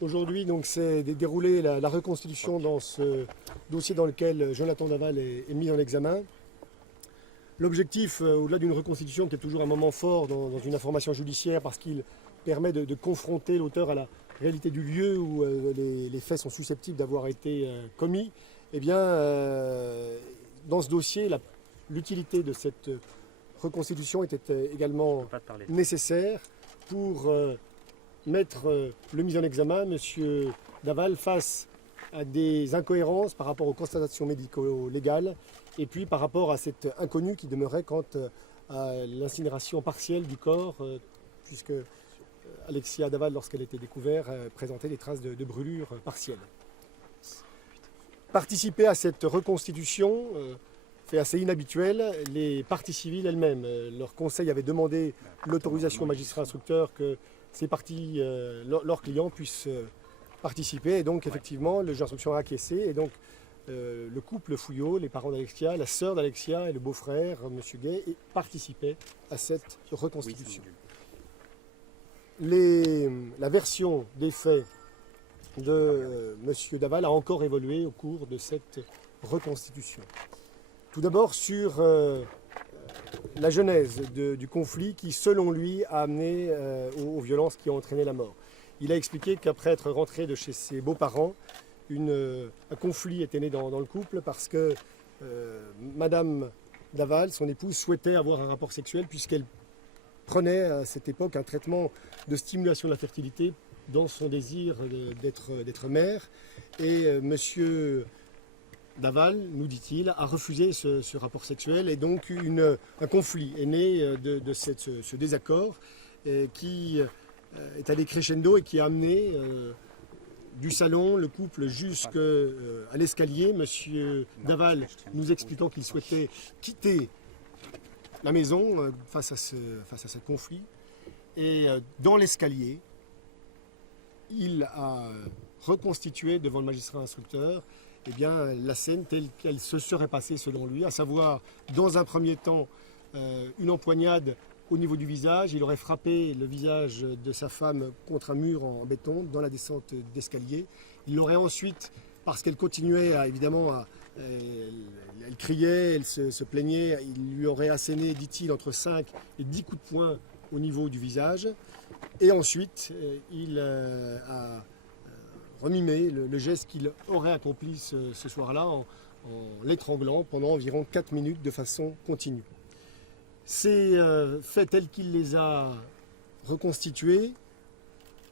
Aujourd'hui, donc, c'est déroulé la reconstitution dans ce dossier dans lequel Jonathan Daval est mis en examen. L'objectif, au-delà d'une reconstitution qui est toujours un moment fort dans une information judiciaire parce qu'il permet de confronter l'auteur à la réalité du lieu où les faits sont susceptibles d'avoir été commis, eh bien, dans ce dossier, l'utilité de cette reconstitution était également nécessaire pour mettre le mis en examen, M. Daval, face à des incohérences par rapport aux constatations médico-légales et puis par rapport à cet inconnu qui demeurait quant à l'incinération partielle du corps, puisque Alexia Daval, lorsqu'elle était découverte, présentait des traces de brûlures partielles. Participer à cette reconstitution, fait assez inhabituel, les parties civiles elles-mêmes. Leur conseil avait demandé l'autorisation au magistrat instructeur que ces parties, leurs clients puissent participer. Et donc, effectivement, le juge d'instruction a acquiescé. Et donc, le couple Fouillot, les parents d'Alexia, la sœur d'Alexia et le beau-frère, M. Gay, participaient à cette reconstitution. La version des faits de M. Daval a encore évolué au cours de cette reconstitution. Tout d'abord sur la genèse du conflit qui, selon lui, a amené aux violences qui ont entraîné la mort. Il a expliqué qu'après être rentré de chez ses beaux-parents, un conflit était né dans le couple parce que Madame Daval, son épouse, souhaitait avoir un rapport sexuel puisqu'elle prenait à cette époque un traitement de stimulation de la fertilité dans son désir d'être mère. Et Monsieur Daval, nous dit-il, a refusé ce rapport sexuel et donc un conflit est né de ce désaccord qui est allé crescendo et qui a amené du salon le couple jusqu'à l'escalier. Monsieur Daval nous expliquant qu'il souhaitait quitter la maison face à ce conflit. Et dans l'escalier, il a reconstitué devant le magistrat instructeur la scène telle qu'elle se serait passée selon lui, à savoir, dans un premier temps, une empoignade au niveau du visage. Il aurait frappé le visage de sa femme contre un mur en béton dans la descente d'escalier. Il l'aurait ensuite, parce qu'elle continuait elle criait, elle se plaignait, il lui aurait asséné, dit-il, entre 5 et 10 coups de poing au niveau du visage. Et ensuite, il a remimé le geste qu'il aurait accompli ce soir-là en l'étranglant pendant environ 4 minutes de façon continue. Ces faits tels qu'il les a reconstitués,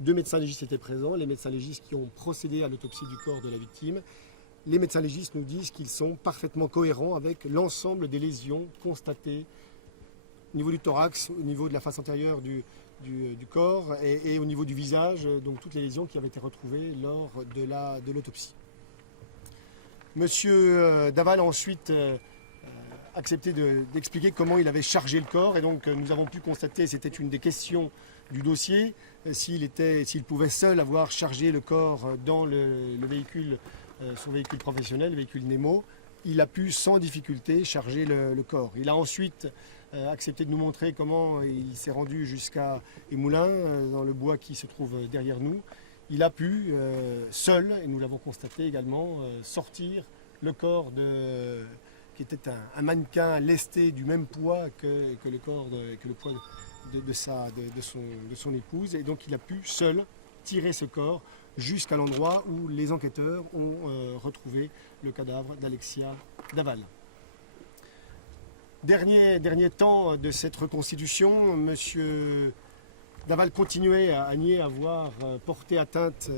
2 médecins légistes étaient présents, les médecins légistes qui ont procédé à l'autopsie du corps de la victime. Les médecins légistes nous disent qu'ils sont parfaitement cohérents avec l'ensemble des lésions constatées au niveau du thorax, au niveau de la face antérieure du corps et au niveau du visage, donc toutes les lésions qui avaient été retrouvées lors de l'autopsie. Monsieur Daval a ensuite accepté d'expliquer comment il avait chargé le corps et donc nous avons pu constater, c'était une des questions du dossier, s'il pouvait seul avoir chargé le corps dans le véhicule, son véhicule professionnel, le véhicule Nemo. Il a pu sans difficulté charger le corps. Il a ensuite accepté de nous montrer comment il s'est rendu jusqu'à Émoulins, dans le bois qui se trouve derrière nous. Il a pu, seul, et nous l'avons constaté également, sortir le corps qui était un mannequin lesté du même poids que le poids de son épouse. Et donc il a pu, seul, tirer ce corps jusqu'à l'endroit où les enquêteurs ont retrouvé le cadavre d'Alexia Daval. Dernier temps de cette reconstitution, M. Daval continuait à nier avoir porté atteinte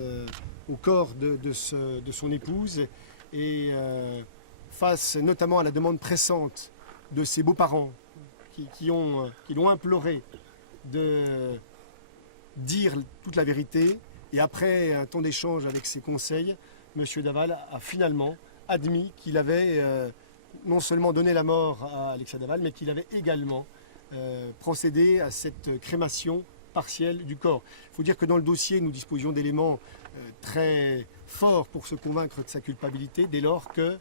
au corps de son épouse et face notamment à la demande pressante de ses beaux-parents qui l'ont imploré de dire toute la vérité. Et après un temps d'échange avec ses conseils, M. Daval a finalement admis qu'il avait non seulement donné la mort à Alexia Daval, mais qu'il avait également procédé à cette crémation partielle du corps. Il faut dire que dans le dossier, nous disposions d'éléments très forts pour se convaincre de sa culpabilité, dès lors que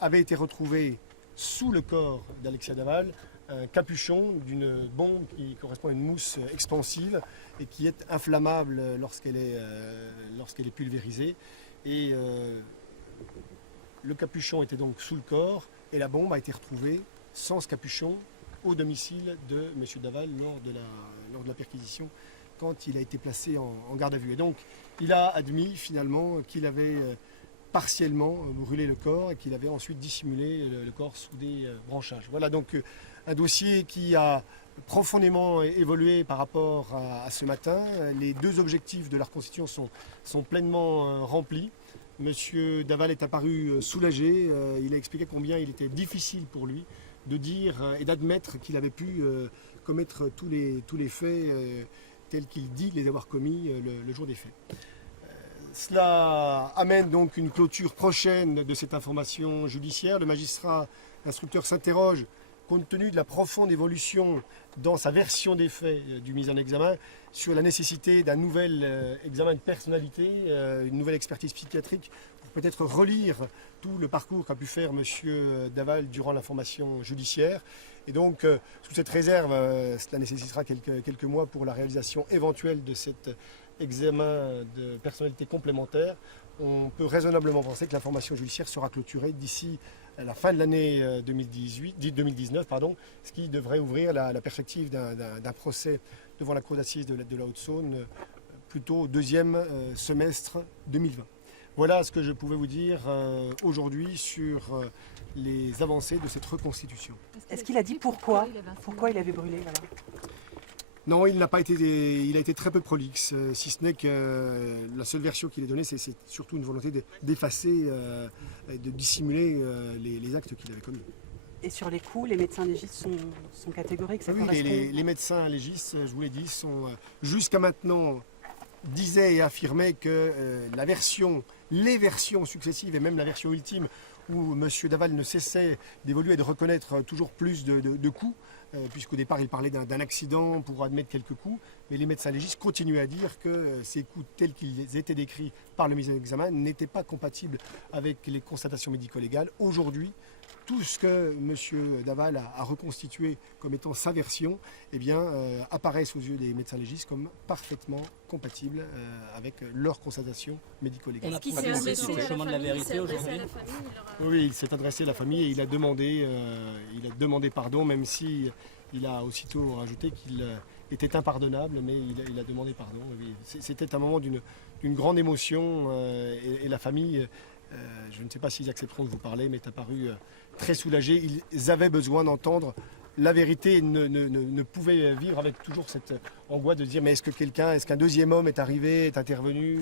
avait été retrouvé sous le corps d'Alexia Daval un capuchon d'une bombe qui correspond à une mousse expansive et qui est inflammable lorsqu'elle est pulvérisée. Et le capuchon était donc sous le corps et la bombe a été retrouvée sans ce capuchon au domicile de M. Daval lors de la perquisition quand il a été placé en garde à vue. Et donc il a admis finalement qu'il avait partiellement brûlé le corps et qu'il avait ensuite dissimulé le corps sous des branchages. Voilà donc un dossier qui a profondément évolué par rapport à ce matin. Les deux objectifs de la reconstitution sont pleinement remplis. Monsieur Daval est apparu soulagé. Il a expliqué combien il était difficile pour lui de dire et d'admettre qu'il avait pu commettre tous les faits tels qu'il dit les avoir commis le jour des faits. Cela amène donc une clôture prochaine de cette information judiciaire. Le magistrat instructeur s'interroge, compte tenu de la profonde évolution dans sa version des faits du mis en examen, sur la nécessité d'un nouvel examen de personnalité, une nouvelle expertise psychiatrique, pour peut-être relire tout le parcours qu'a pu faire M. Daval durant l'information judiciaire. Et donc, sous cette réserve, cela nécessitera quelques mois pour la réalisation éventuelle de cet examen de personnalité complémentaire. On peut raisonnablement penser que l'information judiciaire sera clôturée d'ici la fin de l'année 2019, ce qui devrait ouvrir la perspective d'un procès devant la Cour d'assises de la Haute-Saône plutôt au deuxième semestre 2020. Voilà ce que je pouvais vous dire aujourd'hui sur les avancées de cette reconstitution. Est-ce qu'il a dit pourquoi il avait brûlé là-bas? Non, il a été très peu prolixe, si ce n'est que la seule version qu'il ait donnée, c'est surtout une volonté d'effacer, de dissimuler les actes qu'il avait commis. Et sur les coups, les médecins légistes sont catégoriques? Oui, les médecins légistes, je vous l'ai dit, jusqu'à maintenant disaient et affirmaient que les versions successives et même la version ultime où M. Daval ne cessait d'évoluer et de reconnaître toujours plus de coups, puisqu'au départ il parlait d'un accident pour admettre quelques coups, mais les médecins légistes continuaient à dire que ces coups tels qu'ils étaient décrits par le mis en examen n'étaient pas compatibles avec les constatations médico-légales. Aujourd'hui, tout ce que M. Daval a reconstitué comme étant sa version, apparaît aux yeux des médecins légistes comme parfaitement compatible avec leurs constatations médico-légales. Est-ce qu'il s'est adressé au chemin de la vérité aujourd'hui? Oui, il s'est adressé à la famille et il a demandé pardon, même si il a aussitôt rajouté qu'il était impardonnable, mais il a demandé pardon. Oui. C'était un moment d'une grande émotion et la famille, je ne sais pas s'ils accepteront de vous parler, mais est apparu très soulagé. Ils avaient besoin d'entendre la vérité et ne pouvaient vivre avec toujours cette angoisse de dire mais est-ce qu'un deuxième homme est arrivé, est intervenu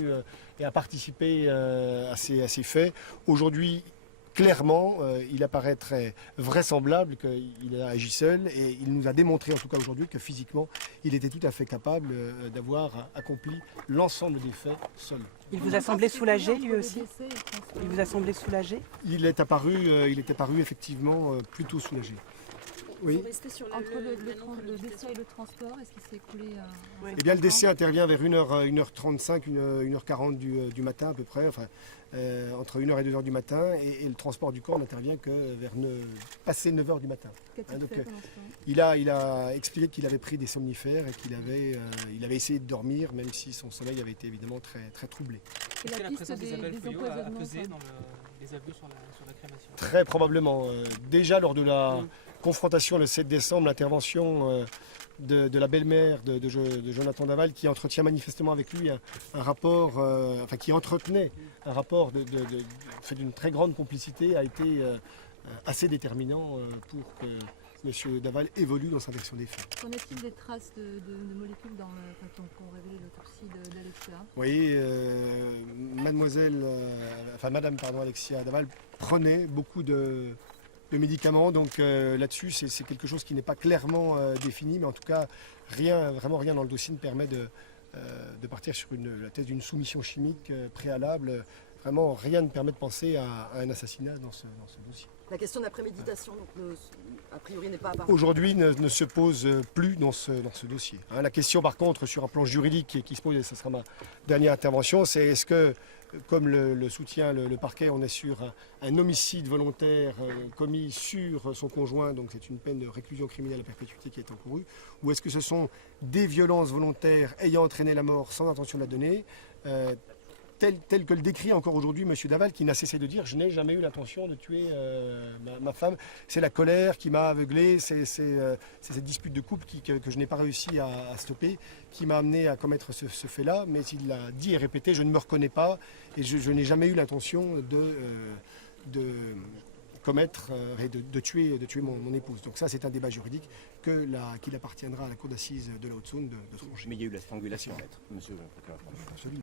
et a participé à ces faits. Aujourd'hui, clairement, il apparaît très vraisemblable qu'il a agi seul et il nous a démontré en tout cas aujourd'hui que physiquement, il était tout à fait capable d'avoir accompli l'ensemble des faits seul. Il vous a semblé soulagé lui aussi? Il vous a semblé soulagé? Il est apparu effectivement plutôt soulagé. Oui. Entre le décès et le transport, est-ce qu'il s'est écoulé Le décès intervient vers 1h35, 1h40 du matin à peu près, entre 1h et 2h du matin, et le transport du corps n'intervient que passé 9h du matin. Il a expliqué qu'il avait pris des somnifères et qu'il avait essayé de dormir, même si son sommeil avait été évidemment très, très troublé. Est-ce que la présence d'Isabelle Feuillot a pesé dans les aveux sur la crémation? Très probablement. Déjà lors de la confrontation le 7 décembre, l'intervention de la belle-mère de Jonathan Daval, qui entretient manifestement avec lui un rapport, qui entretenait un rapport fait d'une très grande complicité, a été assez déterminant pour que M. Daval évolue dans sa version des faits. Qu'en est-il des traces de molécules qui ont révélé l'autopsie d'Alexia? Oui, Madame Alexia Daval prenait beaucoup de médicaments, donc là-dessus c'est quelque chose qui n'est pas clairement défini, mais en tout cas vraiment rien dans le dossier ne permet de partir sur la thèse d'une soumission chimique préalable. vraiment, rien ne permet de penser à un assassinat dans ce dossier. La question de la préméditation, donc, a priori, n'est pas apparue. Aujourd'hui, ne se pose plus dans ce dossier. Hein, la question, par contre, sur un plan juridique qui se pose, et ce sera ma dernière intervention, c'est est-ce que, comme le soutient le parquet, on est sur un homicide volontaire commis sur son conjoint, donc c'est une peine de réclusion criminelle à perpétuité qui est encourue, ou est-ce que ce sont des violences volontaires ayant entraîné la mort sans intention de la donner, tel que le décrit encore aujourd'hui M. Daval, qui n'a cessé de dire « je n'ai jamais eu l'intention de tuer ma femme, c'est la colère qui m'a aveuglé, c'est cette dispute de couple que je n'ai pas réussi à stopper, qui m'a amené à commettre ce fait-là, mais il l'a dit et répété, je ne me reconnais pas et je n'ai jamais eu l'intention de commettre et de tuer mon épouse. » Donc ça, c'est un débat juridique qu'il appartiendra à la cour d'assises de la Haute-Saône de trancher. Mais il y a eu la strangulation, maître, monsieur le procureur. Absolument.